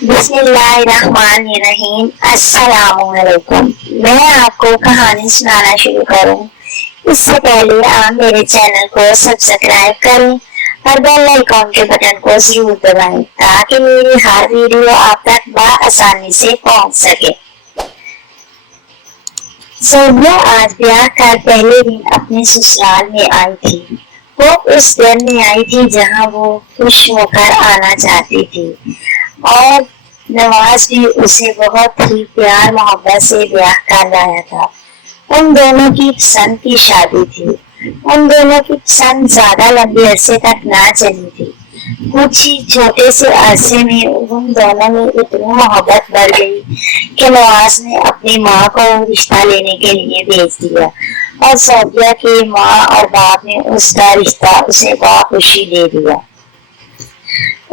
बिस्मिल्लाहिर्रहमानिर्रहीम। अस्सलामुअलैकुम। मैं आपको कहानी सुनाना शुरू करूं इससे पहले आप मेरे चैनल को सब्सक्राइब करें और बेल आइकॉन के बटन को जरूर दबाएं ताकि मेरी हर वीडियो आप तक बआसानी से पहुंच सके। सोनिया आज ब्याह कर पहले दिन अपने ससुराल में आई थी। वो उस घर में आई थी जहां वो खुश होकर आना चाहती थी और नवाज भी उसे बहुत ही प्यार मोहब्बत से ब्याह कर लाया था। उन दोनों की पसंद की शादी थी। उन दोनों की पसंद ज्यादा लंबे अरसे तक ना चली थी। कुछ ही छोटे से अरसे में उन दोनों में इतनी मोहब्बत बढ़ गई कि नवाज ने अपनी माँ को रिश्ता लेने के लिए भेज दिया और सोफिया की माँ और बाप ने उसका रिश्ता उसे खुशी दे दिया।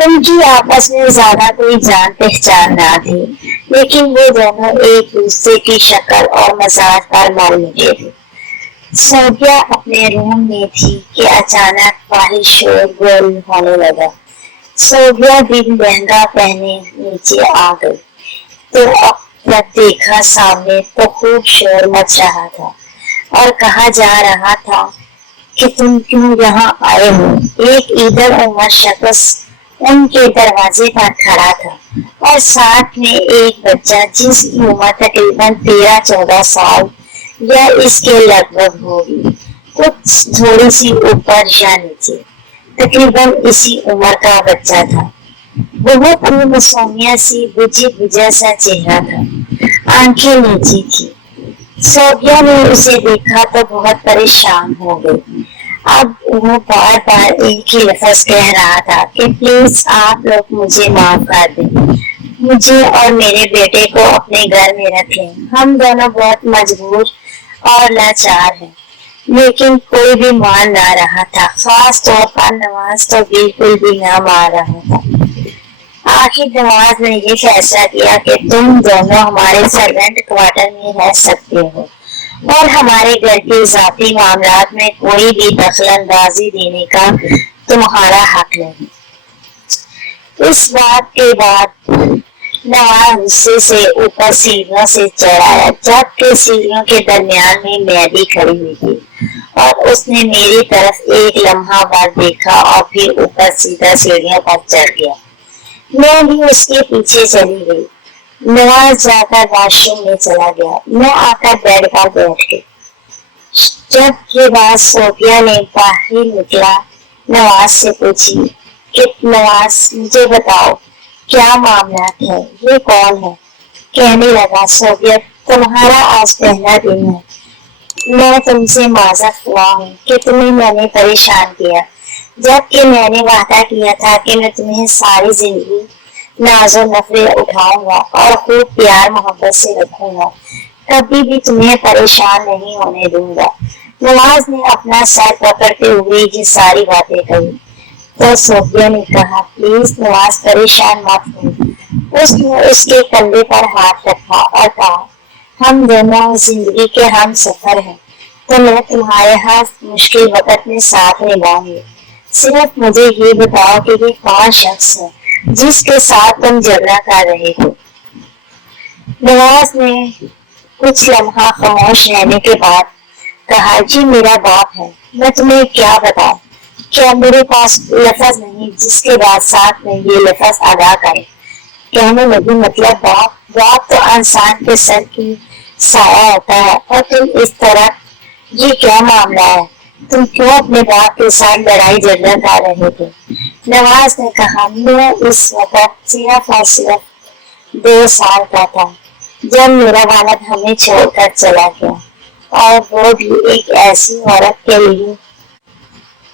उनकी आपस में ज्यादा कोई जान पहचान ना थी, लेकिन वो दोनों एक दूसरे की शक्ल और मजाज पर मर मिटे थे। सोफिया अपने रूम में थी कि अचानक बाहर शोरगुल होने लगा। सोफिया बिन लहंगा पहने नीचे आ गई तो जब देखा सामने तो खूब शोर मच रहा था और कहा जा रहा था कि तुम क्यों यहाँ आए हो। एक इधर उम्र शख्स उनके दरवाजे पर खड़ा था और साथ में एक बच्चा जिसकी उम्र तकरीबन 13-14 साल या इसके लगभग होगी, कुछ थोड़ी सी ऊपर या नीचे, तकरीबन इसी उम्र का बच्चा था। बहुत ही मासूमिया सी बुझी बुझा सा चेहरा था, आंखें नीची थी। सोफिया ने उसे देखा तो बहुत परेशान हो गई। अब वो बार बार एक ही लफ्ज कह रहा था कि प्लीज आप लोग मुझे माफ कर दें, मुझे और मेरे बेटे को अपने घर में रख लें। हम दोनों बहुत मजबूर और लाचार हैं। लेकिन कोई भी मान ना रहा था, खास तौर पर नवाज तो बिल्कुल भी ना मान रहा था। आखिर नवाज ने ये फैसला किया कि तुम दोनों हमारे सर्वेंट क्वार्टर में रह सकते हो और हमारे घर के जाती मामलात में कोई भी दखलंदाजी देने का तुम्हारा हक नहीं। इस बात के बाद नवाज गुस्से से ऊपर सीढ़ियों से चढ़ आया, जबकि सीढ़ियों के दरमियान में मैं भी खड़ी हुई थी और उसने मेरी तरफ एक लम्हा भर देखा और फिर ऊपर सीधा सीढ़ियों पर चढ़ गया। मैं भी उसके पीछे चली गई। नवाज जाकर वॉशरूम में चला गया। मैं आकर बेड पर बैठ गई। जब के बाद सोफिया ने बाहर निकला नवाज से पूछी कि नवाज मुझे बताओ क्या मामला है, ये कौन है। कहने लगा सोफिया तुम्हारा आज पहला दिन है। मैं तुमसे माजरत हुआ हूँ कि तुम्हें मैंने परेशान किया, जबकि मैंने वादा किया था कि मैं तुम्हें सारी जिंदगी नाज़ो नफरे उठाऊंगा और खूब प्यार मोहब्बत से रखूंगा, कभी भी तुम्हें परेशान नहीं होने दूंगा। नवाज ने अपना सर पकड़ते हुए ये सारी बातें कही तो सोफिया ने कहा प्लीज नवाज परेशान मत हो। उसने उसके कंधे पर हाथ रखा और कहा हम दोनों जिंदगी के हम सफर हैं, तो मैं तुम्हारे हर मुश्किल वक्त में साथ निभाऊंगी। सिर्फ मुझे ये बताओ कि ये कौन शख्स है जिसके साथ तुम झगड़ा कर रहे हो। नवाज ने कुछ लम्हा खामोश रहने के बाद कहा जी मेरा बाप है। मैं तुम्हें क्या बताऊं, क्या मेरे पास लफ्ज नहीं जिसके बाद साथ में ये लफ्ज अदा करे। कहने लगी मतलब बाप तो इंसान के सर की साया होता है और तुम इस तरह, ये क्या मामला है, तुम क्यों अपने बाप के साथ लड़ाई झगड़ा कर रहे थे। नवाज ने कहा मैं इस वक्त सिर्फ और सिर्फ 2 साल का था जब मेरा वालिद हमें छोड़कर चला गया, और वो भी एक ऐसी औरत के लिए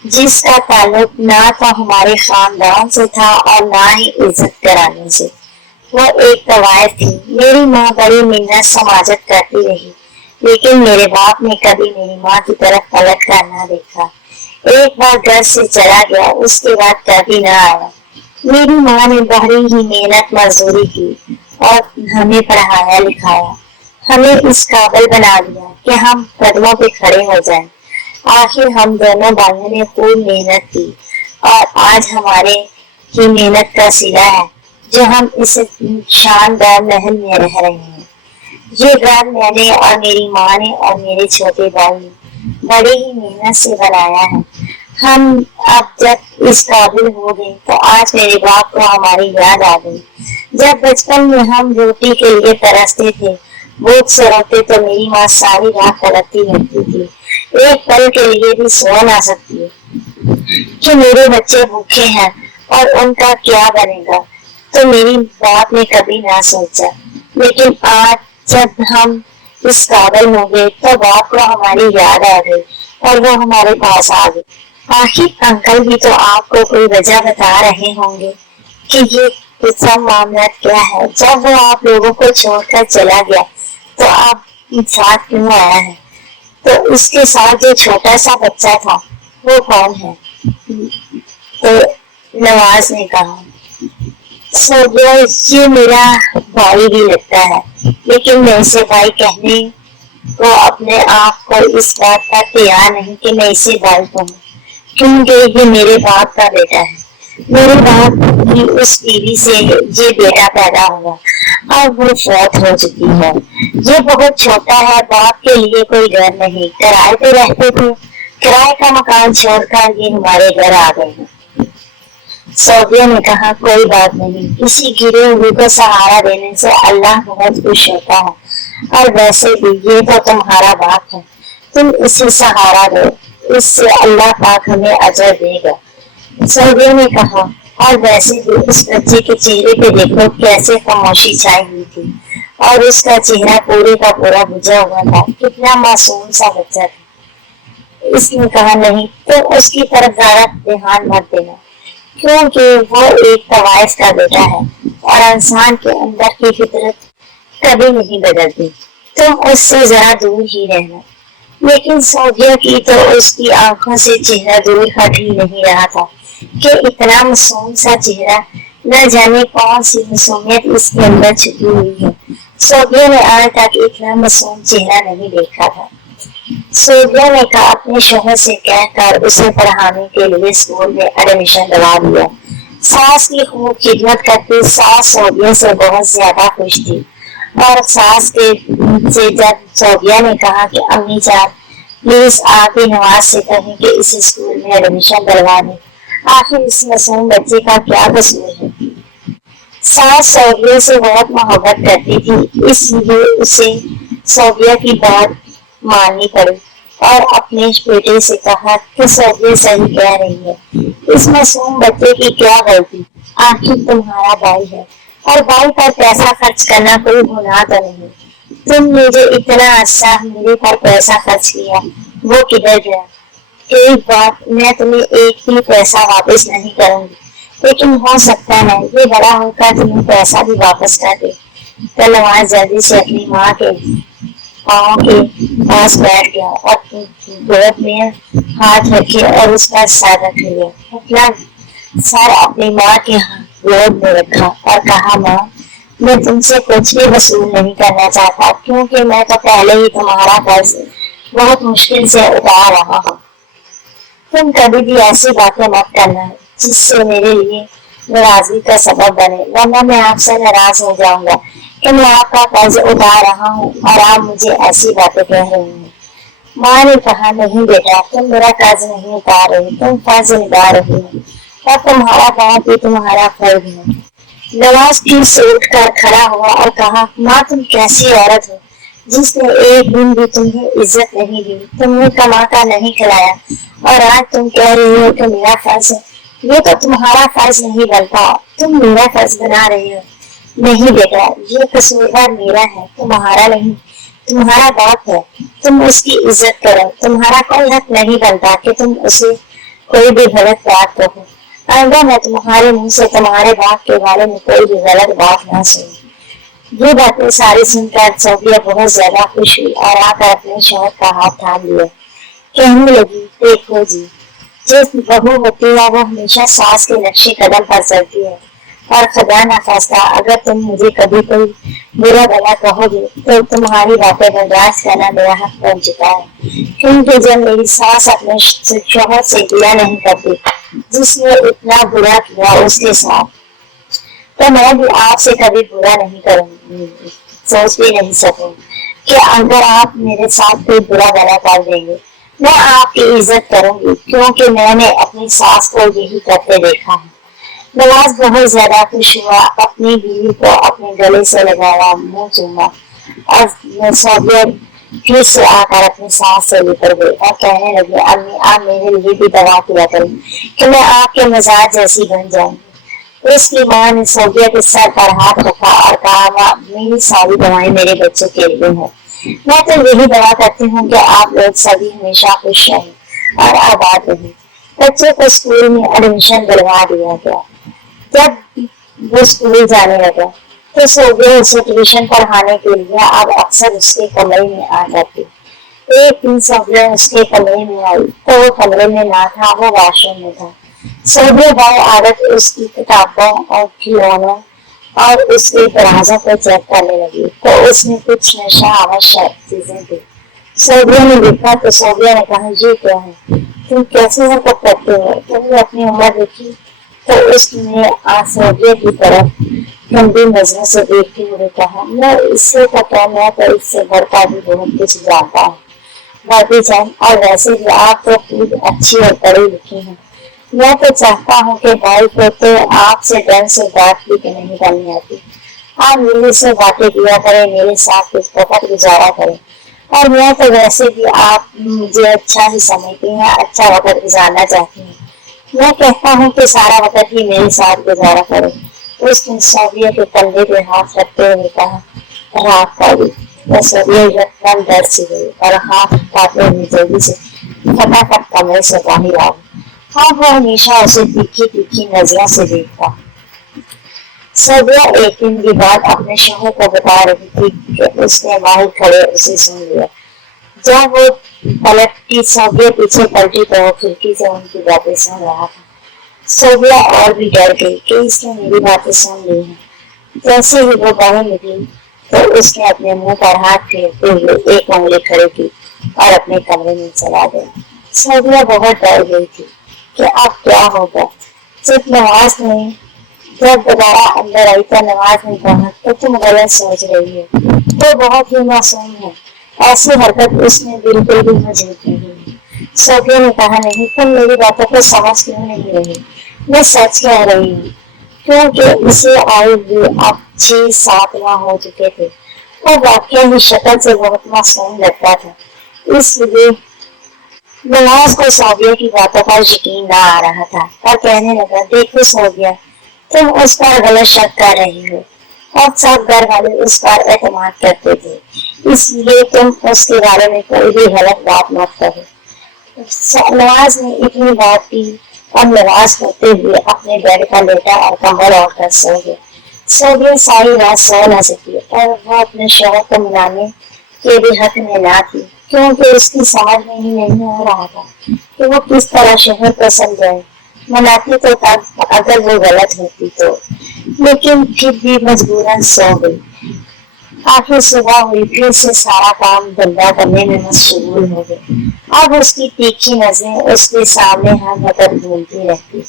जिसका ताल्लुक ना तो हमारे खानदान से था और ना ही इज्जत कराने से। वो एक तवायफ थी। मेरी माँ बड़ी मिन्नत समाजत करती रही, लेकिन मेरे बाप ने कभी मेरी माँ की तरफ पलट कर ना देखा। एक बार घर से चला गया, उसके बाद कभी ना आया। मेरी माँ ने बड़ी ही मेहनत मजदूरी की और हमें पढ़ाया लिखाया, हमें इस काबिल बना दिया कि हम कदमों पे खड़े हो जाएं। आखिर हम दोनों भाइयों ने खूब मेहनत की और आज हमारे ही मेहनत का सिला है जो हम इस शानदार महल में रह रहे हैं। ये घर मैंने और मेरी माँ ने और मेरे छोटे भाई ने बड़ी ही मेहनत से बनाया है। हम अब जब इस काबिल हो गए तो आज मेरे बाप को हमारी याद आ गई। जब बचपन में हम रोटी के लिए तरसते थे, भूख से रोते तो मेरी माँ सारी रात तड़पती रहती थी, एक पल के लिए भी सो ना सकती कि मेरे बच्चे भूखे हैं और उनका क्या बनेगा। तो मेरी बाप ने कभी ना सोचा, लेकिन आज जब हम इस काबिल हो गए तो बाप को हमारी याद आ गई और वो हमारे पास आ गए। आखिर अंकल भी तो आपको कोई वजह बता रहे होंगे कि ये सब मामला क्या है। जब वो आप लोगों को छोड़कर चला गया तो आप साथ क्यों आया है? तो उसके साथ जो छोटा सा बच्चा था वो कौन है? तो नवाज ने कहा, सोबिया ये मेरा भाई भी लगता है, लेकिन मैं इसे भाई कहने को अपने आप को इस बात पर तैयार नहीं कि मैं इसे भाई कहूँ, क्योंकि ये मेरे बाप का बेटा है। मेरे बाप की उस बीवी से ये बेटा पैदा हुआ और वो फौत हो चुकी है। ये बहुत छोटा है, बाप के लिए कोई घर नहीं। किराए पे रहते थे, किराए का मकान छोड़कर ये हमारे घर आ गए हैं। सोबिया ने कहा, कोई बात नहीं, किसी गिरे हुए को सहारा देने से अल्लाह बहुत खुश होता है, और वैसे भी ये तो तुम्हारा बाप है, तुम इसे सहारा दो, इससे अल्लाह पाक हमें अजर देगा। सोबिया ने कहा, और वैसे भी उस बच्चे के चेहरे पे देखो कैसे खामोशी छाई हुई थी और उसका चेहरा पूरे का पूरा बुझा हुआ था, कितना मासूम सा बच्चा था। इसने कहा, नहीं तो उसकी तरफ ज्यादा ध्यान मत देना, क्योंकि वो एक तवाइफ का बेटा है और इंसान के अंदर की फितरत कभी नहीं बदलती, तुम उससे जरा दूर ही रहना। लेकिन सोबिया की तो उसकी आंखों से चेहरा दूर हट ही नहीं रहा था कि इतना मासूम सा चेहरा, न जाने कौन सी मासूमियत इसके अंदर छुपी हुई है। सोबिया ने आज तक इतना मासूम चेहरा नहीं देखा था। सोबिया ने कहा, अपने शोहर से कहकर उसे पढ़ाने के लिए स्कूल में एडमिशन दिला दिया। सास की खूब खिदमत करती सास सोबिया से बहुत ज्यादा खुश थी, और सास के से जब सोबिया ने कहा कि अम्मी जान प्लीज आप ही नवाज से कहें कि इस स्कूल में एडमिशन दिलवा दें, आखिर इस मासूम बच्चे का क्या कसूर है। सास सोबिया से बहुत मोहब्बत करती थी, इसलिए उसे सोबिया की बात माननी पड़ी और अपने बेटे से कहा कि सोबिया सही कह रही है, इस मासूम बच्चे की क्या गलती, आखिर तुम्हारा भाई है और भाई पर पैसा खर्च करना कोई गुनाह तो नहीं। तुमने जो इतना अच्छा मेरे पर पैसा खर्च किया वो किधर गया? एक बात, मैं तुम्हें एक भी पैसा वापस नहीं करूंगी, लेकिन हो सकता है ये बड़ा होकर तुम्हें पैसा भी वापस कर दे। तो नवाज जल्दी से अपनी माँ के पाँव के पास बैठ गया और गोद में हाथ रखे और उसका सर रख लिया। अपना सर अपनी माँ के गोद में रखा और कहा, माँ मैं तुमसे कुछ भी वसूल नहीं करना चाहता, क्योंकि मैं तो पहले ही तुम्हारा कर्ज बहुत मुश्किल से उतार रहा हूँ। तुम कभी भी ऐसी बातें मत करना जिससे मेरे लिए नाराजगी का सबब बने, वरना मैं आपसे नाराज हो जाऊंगा कि मैं आपका कर्ज उतार रहा हूँ और आप मुझे ऐसी बातें कह रही हैं। माँ ने कहा, नहीं बेटा, तुम मेरा कर्ज नहीं उतार रही, तुम फर्ज निभा रही हो और तुम्हारा बाप भी तुम्हारा फर्ज है। नवाज फिर से उठकर खड़ा हुआ और कहा, माँ तुम कैसी औरत हो जिसने एक दिन भी तुम्हें इज्जत नहीं दी, तुमने कमा कर नहीं खिलाया और आज तुम कह रही हो कि मेरा फर्ज है। ये तो तुम्हारा फर्ज नहीं बनता, तुम मेरा फर्ज बना रही हो। नहीं बेटा, ये कसूरवार मेरा है, तुम्हारा नहीं, तुम्हारा बाप है, तुम उसकी इज्जत करो। तुम्हारा कोई हक नहीं बनता कि तुम उसे कोई भी गलत बात कहो। आइंदा मैं तुम्हारे मुंह से तुम्हारे बाप के बारे में कोई भी गलत बात ना सुनूं। ये बातें सारी सुनकर सोबिया बहुत ज्यादा खुश हुई और आकर अपने शौहर का हाथ थाम लिया। कहने लगी, देखो जी, जिस बहू होती है वो हमेशा सास के नक्शे कदम पर चलती है, और खुदा ना खास्ता अगर तुम मुझे कभी कोई बुरा भला कहोगे तो तुम्हारी बातें बर्दाश्त करना मेरा हक बन चुका है, क्योंकि जब मेरी सास अपने शौहर से गिला नहीं करती जिसने इतना बुरा किया उसके साथ, तो मैं भी आपसे कभी बुरा नहीं करूंगी, सोच भी नहीं सकूं कि अगर आप मेरे साथ कोई बुरा भला कर देंगे। मैं आपकी इज्जत करूंगी क्योंकि मैंने अपनी सास को यही करते देखा है। नवाज बहुत ज्यादा खुश हुआ, अपनी बीवी को अपने गले से लगाया, मुंह चूमा और सोबियत फिर से आकर अपनी सास से लिपट गई और कहने लगी, अम्मी आप मेरे लिए भी दवा किया करें कि मैं आपके मिजाज जैसी बन जाऊंगी। उसकी माँ ने सोबिया के सर पर हाथ रखा और कहा, मेरी सारी दवाएं मेरे बच्चे के लिए है। मैं तो यही दवा करती हूँ कि आप लोग सभी हमेशा खुश रहें और आबाद रहें। बच्चे को स्कूल में एडमिशन दिलवा दिया गया। जब वो स्कूल जाने लगा तो सोबिया उसे ट्यूशन पढ़ाने के लिए अब अक्सर उसके कमरे में आ जाती। एक दिन सोबिया उसके कमरे में आई तो वो कमरे में ना था, वो वॉशरूम में था। सोबिया बाय आदत उसकी किताबों और खिलौनों और उसके दरवाजों को चेक करने लगी तो उसमें कुछ नशा आवश्यक चीजें थी। सोबिया ने देखा तो सोबिया ने कहा, ये क्या है, तुम कैसे हरकत करते हो, तुमने अपनी उम्र देखी? तो उसने सोबिया की तरफ गंदी नजरों से देखते हुए कहा, मैं इससे पता, मैं तो इससे बढ़ता भी बहुत कुछ जानता हूँ भाभी जान, और वैसे भी आप तो खूब अच्छी और पढ़ी लिखी हैं। मैं तो चाहता हूँ कि भाई को तो आपसे डर से बात भी नहीं करनी आती। आप मेरे से बातें किया करें, मेरे साथ कुछ वक्त गुजारा करें, और मैं तो वैसे भी आप मुझे अच्छा ही समझती हैं, अच्छा वक्त गुजारना चाहती हैं। मैं कहता हूँ कि सारा वक्त ही मेरे साथ गुजारा करें। उसने सोबिया के कंधे पे हाथ रखते हुए कहा, रात का भी। वह सोबिया एकदम डर सी गई और हाथ उठाते हुए जल्दी से फटाफट कमरे से बाहर आ गई। हाँ, वो हमेशा उसे तीखी तीखी नजरों से देखता। सोबिया एक दिन की बात अपने शोहर को बता रही थी कि उसने बाहर खड़े उसे सुन लिया। जब वो पलटी, सोबिया पीछे पलटी तो वो खिड़की से उनकी बातें सुन रहा था। सोबिया और भी डर गई कि इसने मेरी बातें सुन ली हैं। जैसे ही वो बाहर निकली तो उसने अपने मुंह पर हाथ फेरते हुए एक उंगली खड़ी की और अपने कमरे में चला गया। सोबिया बहुत डर गई थी कि अब क्या होगा। जब दोबारा अंदर आई तो नवाज ने कहा, तो तुम गलत सोच रही हो, तो बहुत ही मासूम है। ऐसी हरकत उसने बिल्कुल भी मंजूर नहीं की। सोबिया ने कहा, नहीं, तुम मेरी बातों को समझ क्यों नहीं रही? मैं सच कह रही हूँ, क्योंकि इसे आए हुए अब 6-7 माह हो चुके थे। वो वाकई ही शक्ल से बहुत मासूम लगता था, इसलिए नवाज को सोबिया की बातों पर यकीन न आ रहा था और कहने लगा, देखो सोबिया, तुम उस पर गलत शक कर रही हो और सब घर वाले उस पर एतमाद करते थे, इसलिए तुम उसके बारे में कोई भी गलत बात मत करो। नवाज ने इतनी बात की और नमाज पढ़ते हुए अपने बेड पर लेटा और कंबल ओढ़कर सो गया। सोबिया सारी रात सो न सकी और वो अपने शौहर को मनाने के भी हक में ना थी, क्योंकि उसकी समझ में ही नहीं आ रहा था कि वो किस तरह शौहर को समझाए। मनाती तो तब अगर वो गलत होती तो, लेकिन फिर भी मजबूरन सो गई। आखिर सुबह हुई, फिर से सारा काम धंधा करने में मशगूल हो गई। अब उसकी तीखी नजरें उसके सामने हर वक्त घूमती रहती।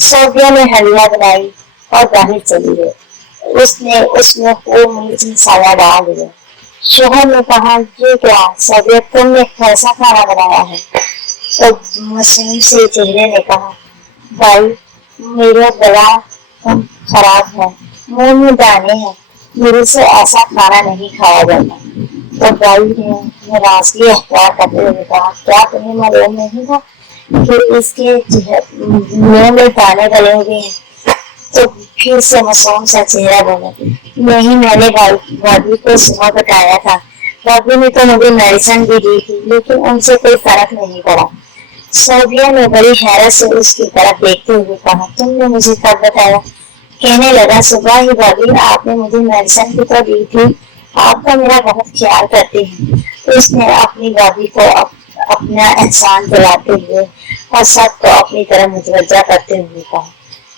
सोबिया ने हलवा बनाई और बाहर चली गई। उसने उसमें खूब मिर्च मसाला डाल दिया। शोहर ने कहा, ये क्या सोबिया, तुमने कैसा खाना बनाया है? तो मासूम से चेहरे ने कहा, भाई मेरा गला खराब है, मुंह में दाने हैं, मेरे से ऐसा खाना नहीं खाया जाता। तो भाई ने नाराजगी अख्तियार करते हुए कहा, क्या तुम्हें मालूम नहीं था कि इसके मुंह में दाने डले हुए हैं? तो फिर से मासूम सा चेहरा बोला, नहीं, मैंने भाभी को सुबह बताया था, भाभी ने तो मुझे मेडिसिन भी दी थी, लेकिन उनसे कोई फर्क नहीं पड़ा। सोबिया ने बड़ी हैरत से उसकी तरफ देखते हुए कहा, तुमने मुझे कब बताया? कहने लगा, सुबह ही भाभी, आपने मुझे मेडिसिन भी तो दी थी, आप तो मेरा बहुत ख्याल करते हैं। उसने अपनी भाभी को अपना एहसान दिलाते हुए और सबको अपनी तरफ मुतवज्जा करते हुए कहा।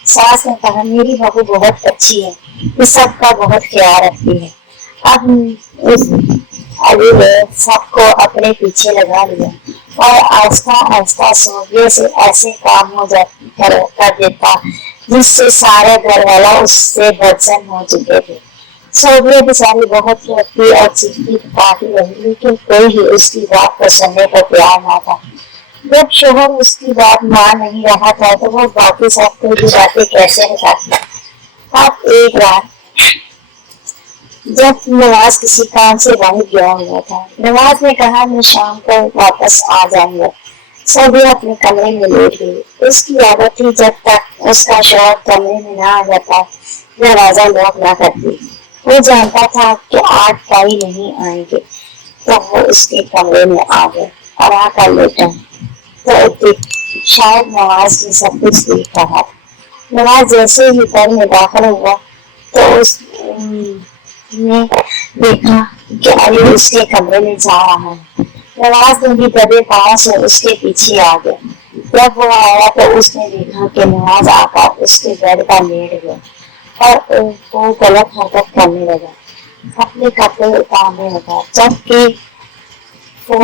सास ने कहा, मेरी बहू बहुत अच्छी है, ये सबका बहुत ख्याल रखती है। अब उस अली ने सबको अपने पीछे लगा लिया और आस्ता आस्ता सोबिया से ऐसे काम कर देता जिससे सारे घर वाला उससे बदसन हो चुके थे। सोबिया बेचारी बहुत रोती और चीखती पुकारती रही, लेकिन कोई ही उसकी बात को सुनने को तैयार न था। जब शोहर उसकी बात मान नहीं रहा था तो वो बाकी सबको की बातें कैसे बताती। अब एक रात जब नवाज किसी काम से बाहर गया हुआ था, नवाज ने कहा मैं शाम को वापस आ जाऊंगा। सोबिया अपने कमरे में लेट गई। उसकी आदत थी जब तक उसका शौहर कमरे में ना आ जाता दरवाजा लॉक ना करती। वो जानता था कि आज ताई नहीं आएंगे, तो वो उसके कमरे में आ गया और आकर लेटा तो शायद नवाज ने सब कुछ देख रहा। नवाज जैसे ही घर में दाखिल हुआ तो उसने देखा कि अली उसके कमरे में जा रहा है। नवाज ने भी दबे पांव से उसके पीछे आ गया। जब वो आया तो उसने देखा कि नवाज आकर उसके बेड पर लेट गया और वो गलत हरकत करने लगा, अपने कपड़े उतारने लगा, जबकि वो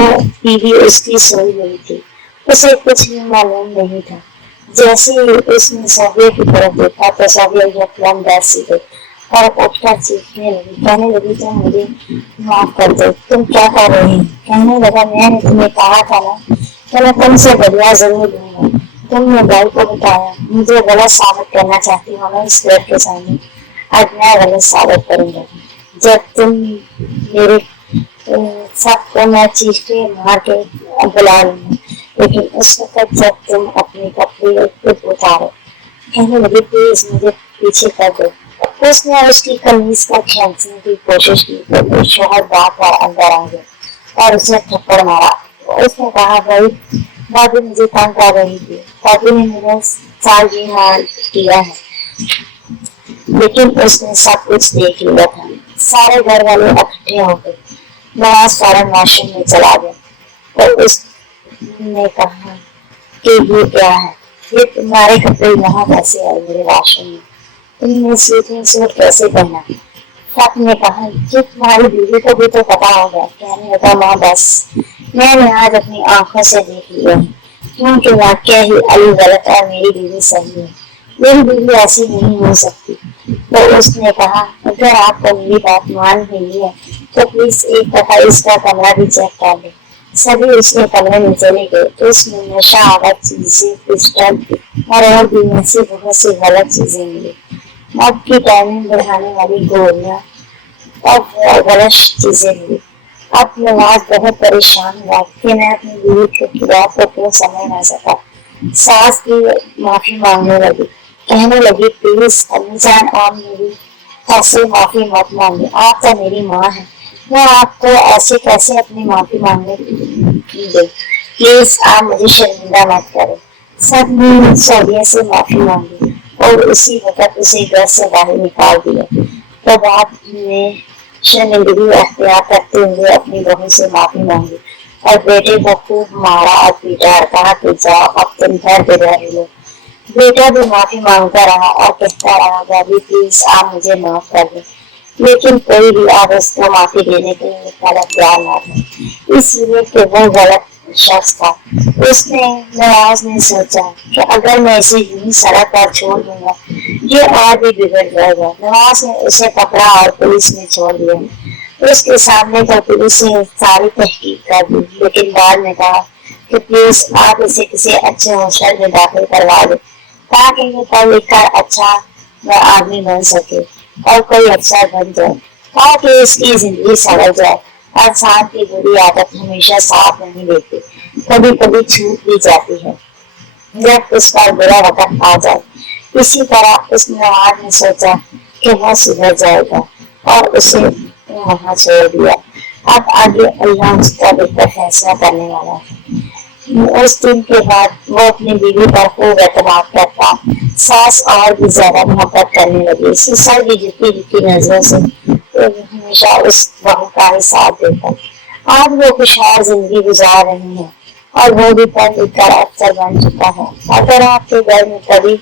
बीवी उसकी सोई हुई थी। उसे कुछ भी मालूम नहीं था। जैसे ही उसने सोबिया की तरफ देखा तो सोबिया यकदम बैठ गई और उठकर चीखने लगी, कहने लगी तुम मुझे माफ कर दो, तुम क्या कर रही हो? कहने लगा मैंने तुम्हें कहा था ना कि मैं तुमसे बदला जरूर लूंगा। तुमने भाई को बताया, मुझे गलत साबित करना चाहती हो, मैं इस घर के सामने आज मैं गलत साबित करूंगा। जब तुम मेरे सबको मैं चीख के मार के बुला लूंगा, लेकिन उस वक्त जब तुम अपने कपड़े खुद उतारो। कहने लगी प्लीज मुझे पीछे कर दो। उसने उसकी कमीज को खींचने की कोशिश की तो शोहर बार अंदर आ गया और उसे थप्पड़ मारा। उसने कहा भाई भाभी मुझे तंग कर रही थी, भाभी ने मेरे साथ ये हाल किया है, लेकिन उसने सब कुछ देख लिया था। सारे घर वाले इकट्ठे हो गए। नवाज फौरन वॉशरूम में चला गया तो उसने कहा कि ये क्या है, ये तुम्हारे कपड़े यहाँ कैसे आए मेरे वॉशरूम में, तुमने सूट कैसे पहना? सप ने कहा कि तुम्हारी बीवी को भी तो पता होगा। कहने लगा माँ बस मैंने आज अपनी आंखों से देख लिया है, क्योंकि वाकया ही अली गलत और मेरी बीवी सही है, मेरी बीवी ऐसी नहीं हो सकती। तो उसने कहा अगर आपको मेरी बात मान रही है तो प्लीज एक दफा इसका कमरा भी चेक कर ले। सभी उसके कमरे में चले गए। उसमें नशा आवर चीजें, पिस्टल और भी ऐसी बहुत सी गलत चीजें मिली। मौत की टाइमिंग बढ़ाने वाली गोलियां और गलत चीजें मिली। अब नवाज बहुत परेशान हुआ कि मैं अपनी बीवी के खिलाफ को क्यों समझ ना सका। सास की माफी मांगने लगी, कहने लगी प्लीज अम्मी जान आप मेरी ऐसे माफी मत मांगे, आप तो मेरी माँ है, मैं आपको ऐसे कैसे अपनी माफी मांगने की गई, प्लीज आप मुझे शर्मिंदा मत करें। सब ने सोबिया से माफी मांगी और उसी वक्त उसे घर से बाहर निकाल दिया। तो बाप ने शर्मिंदगी अख्तियार करते हुए अपनी बहू से माफी मांगी और बेटे को खूब मारा और पीटा और कहा कि जाओ अब तुम घर पे रह लो। बेटा भी माफी मांगता रहा और कहता रहा भाभी प्लीज आप मुझे माफ कर दें, लेकिन कोई भी आज उसको माफी देने के लिए तैयार न था, इसलिए कि वो गलत शख्स था। उसने नवाज ने सोचा कि अगर मैं इसे यूं सड़क पर छोड़ दूंगा ये और भी बिगड़ जाएगा। नवाज ने उसे पकड़ा और पुलिस में छोड़ दिया। उसके सामने तो पुलिस ने सारी तहकीक कर दी, लेकिन बाद में कहा कि प्लीज आप इसे किसी अच्छे हॉस्टल में दाखिल करवा दें ताकि ये पढ़ लिख कर अच्छा आदमी बन सके और कोई अफसर बन जाए, ताकि इसकी जिंदगी सवर जाए। इंसान की बुरी आदत हमेशा साथ नहीं देती, कभी कभी छूट भी जाती है जब उस पर बुरा वक्त आ जाए। इसी तरह उस नवाज ने सोचा कि वह सुधर जाएगा और उसे वहां छोड़ दिया। अब आगे अल्लाह उसका बेहतर फैसला करने वाला है। उस दिन के बाद वो अपनी बीवी पर खूब एतमाद करता, सास और भी ज्यादा मोहब्बत करने लगी। ससुर की झुकी झुकी नजरों से तो हमेशा उस बहू का ही साथ देता। आज वो खुशहाल जिंदगी गुजार रही है और वो भी पढ़ लिख कर अफसर बन चुका है। अगर आपके घर में कभी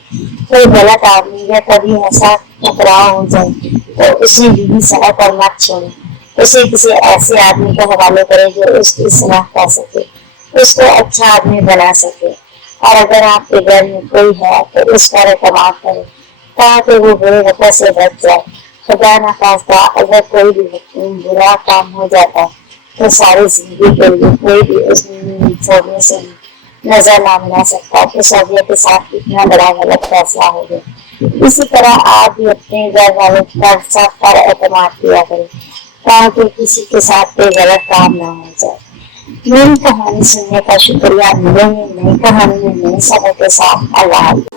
कोई गलत आदमी या कभी ऐसा टकराव हो जाए तो उसे बीवी सड़क पर मत छोड़े, उसे किसी ऐसे आदमी के हवाले करें जो उसकी सलाह कर सके, उसको अच्छा आदमी बना सके اور اگر آپ کے گھر میں کوئی ہے تو اس پر اعتماد کریں تاکہ وہ برے وقت سے بچ جائے۔ خدا نخواستہ اگر کوئی بھی برا کام ہو جاتا ہے تو ساری زندگی کے لیے کوئی بھی اس چھوڑنے سے نظر نہ ملا سکتا کہ صحبیت کے ساتھ کتنا بڑا غلط فیصلہ ہو گیا۔ اسی طرح آپ بھی اپنے گھر والوں پر اعتماد کیا کریں تاکہ کسی کے ساتھ کوئی غلط کام نہ ہو جائے۔ میری کہانی سننے کا شکریہ، ملیں گے نئی کہانی میں نئے سبق کے ساتھ۔ اللہ حافظ۔